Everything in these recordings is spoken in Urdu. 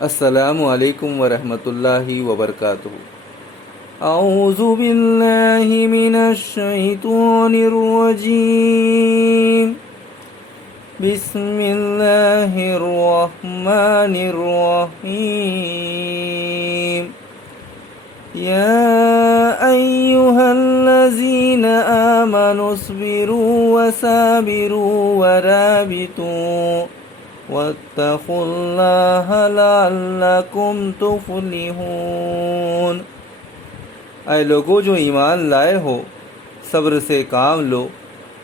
السلام علیکم ورحمۃ اللہ وبرکاتہ۔ اعوذ باللہ من الشیطان الرجیم، بسم اللہ الرحمن الرحیم۔ یا ایہا الذین آمنوا اصبروا وصابروا ورابطوا واتقوا اللہ لعلکم تفلحون۔ اے لوگو جو ایمان لائے ہو، صبر سے کام لو،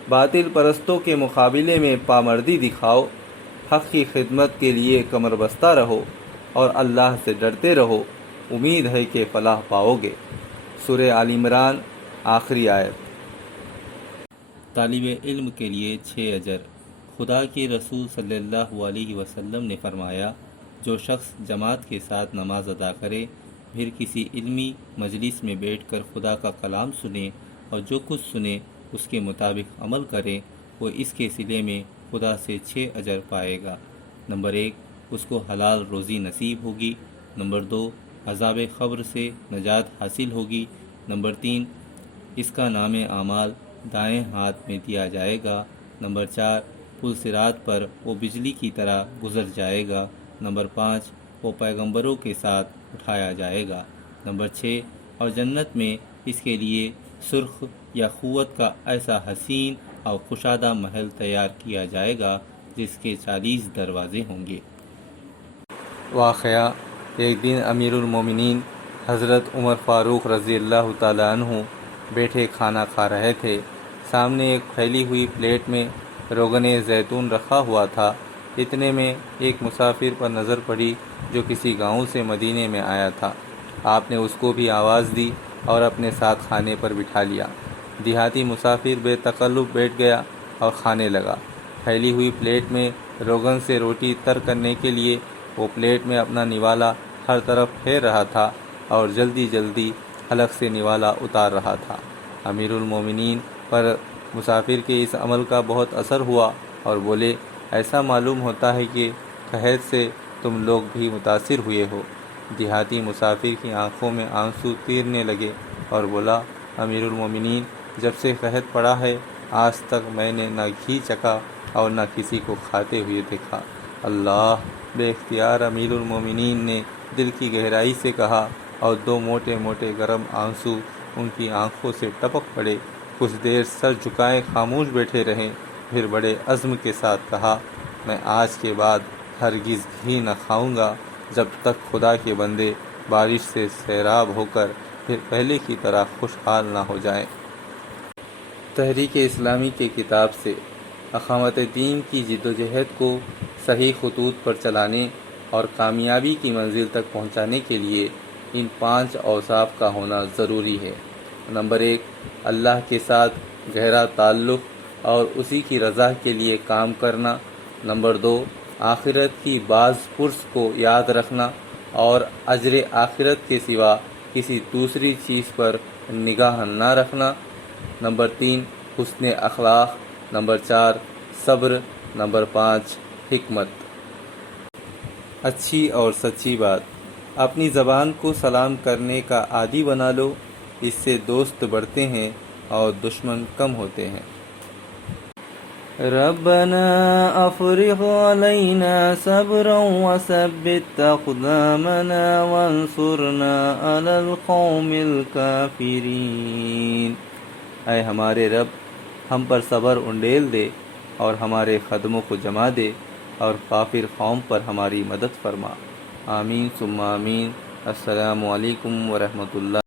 باطل پرستوں کے مقابلے میں پامردی دکھاؤ، حق کی خدمت کے لیے کمر بستہ رہو اور اللہ سے ڈرتے رہو، امید ہے کہ فلاح پاؤ گے۔ سورہ آل عمران، آخری آیت۔ طالب علم کے لیے 6 اجر۔ خدا کے رسول صلی اللہ علیہ وسلم نے فرمایا، جو شخص جماعت کے ساتھ نماز ادا کرے، پھر کسی علمی مجلس میں بیٹھ کر خدا کا کلام سنے اور جو کچھ سنے اس کے مطابق عمل کرے، وہ اس کے صلے میں خدا سے 6 اجر پائے گا۔ نمبر 1، اس کو حلال روزی نصیب ہوگی۔ نمبر 2، عذاب قبر سے نجات حاصل ہوگی۔ نمبر 3، اس کا نام اعمال دائیں ہاتھ میں دیا جائے گا۔ نمبر 4، پل صراط پر وہ بجلی کی طرح گزر جائے گا۔ نمبر 5، وہ پیغمبروں کے ساتھ اٹھایا جائے گا۔ نمبر 6، اور جنت میں اس کے لیے سرخ یا قوت کا ایسا حسین اور کشادہ محل تیار کیا جائے گا جس کے 40 دروازے ہوں گے۔ واقعہ: ایک دن امیر المومنین حضرت عمر فاروق رضی اللہ تعالیٰ عنہ بیٹھے کھانا کھا رہے تھے۔ سامنے ایک پھیلی ہوئی پلیٹ میں روغن زیتون رکھا ہوا تھا۔ اتنے میں ایک مسافر پر نظر پڑی جو کسی گاؤں سے مدینے میں آیا تھا۔ آپ نے اس کو بھی آواز دی اور اپنے ساتھ کھانے پر بٹھا لیا۔ دیہاتی مسافر بے تکلف بیٹھ گیا اور کھانے لگا۔ پھیلی ہوئی پلیٹ میں روغن سے روٹی تر کرنے کے لیے وہ پلیٹ میں اپنا نوالا ہر طرف پھیر رہا تھا اور جلدی جلدی حلق سے نوالا اتار رہا تھا۔ امیر المومنین پر مسافر کے اس عمل کا بہت اثر ہوا اور بولے، ایسا معلوم ہوتا ہے کہ قحط سے تم لوگ بھی متاثر ہوئے ہو۔ دیہاتی مسافر کی آنکھوں میں آنسو تیرنے لگے اور بولا، امیر المومنین، جب سے قحط پڑا ہے آج تک میں نے نہ گھی چکھا اور نہ کسی کو کھاتے ہوئے دیکھا۔ اللہ! بے اختیار امیر المومنین نے دل کی گہرائی سے کہا اور 2 موٹے موٹے گرم آنسو ان کی آنکھوں سے ٹپک پڑے۔ کچھ دیر سر جھکائے خاموش بیٹھے رہے، پھر بڑے عزم کے ساتھ کہا، میں آج کے بعد ہرگز گھی نہ کھاؤں گا جب تک خدا کے بندے بارش سے سیراب ہو کر پھر پہلے کی طرح خوشحال نہ ہو جائیں۔ تحریک اسلامی کی کتاب سے اقامت دین کی جدوجہد کو صحیح خطوط پر چلانے اور کامیابی کی منزل تک پہنچانے کے لیے ان 5 اوصاف کا ہونا ضروری ہے۔ نمبر 1، اللہ کے ساتھ گہرا تعلق اور اسی کی رضا کے لیے کام کرنا۔ نمبر 2، آخرت کی باز پرس کو یاد رکھنا اور اجر آخرت کے سوا کسی دوسری چیز پر نگاہ نہ رکھنا۔ نمبر 3، حسن اخلاق۔ نمبر 4، صبر۔ نمبر 5، حکمت۔ اچھی اور سچی بات: اپنی زبان کو سلام کرنے کا عادی بنا لو، اس سے دوست بڑھتے ہیں اور دشمن کم ہوتے ہیں۔ ربنا افرغ علینا صبرا وثبت اقدامنا وانصرنا علی القوم الکافرین۔ اے ہمارے رب، ہم پر صبر انڈیل دے اور ہمارے قدموں کو جما دے اور کافر قوم پر ہماری مدد فرما۔ آمین ثم آمین۔ السلام علیکم ورحمۃ اللہ۔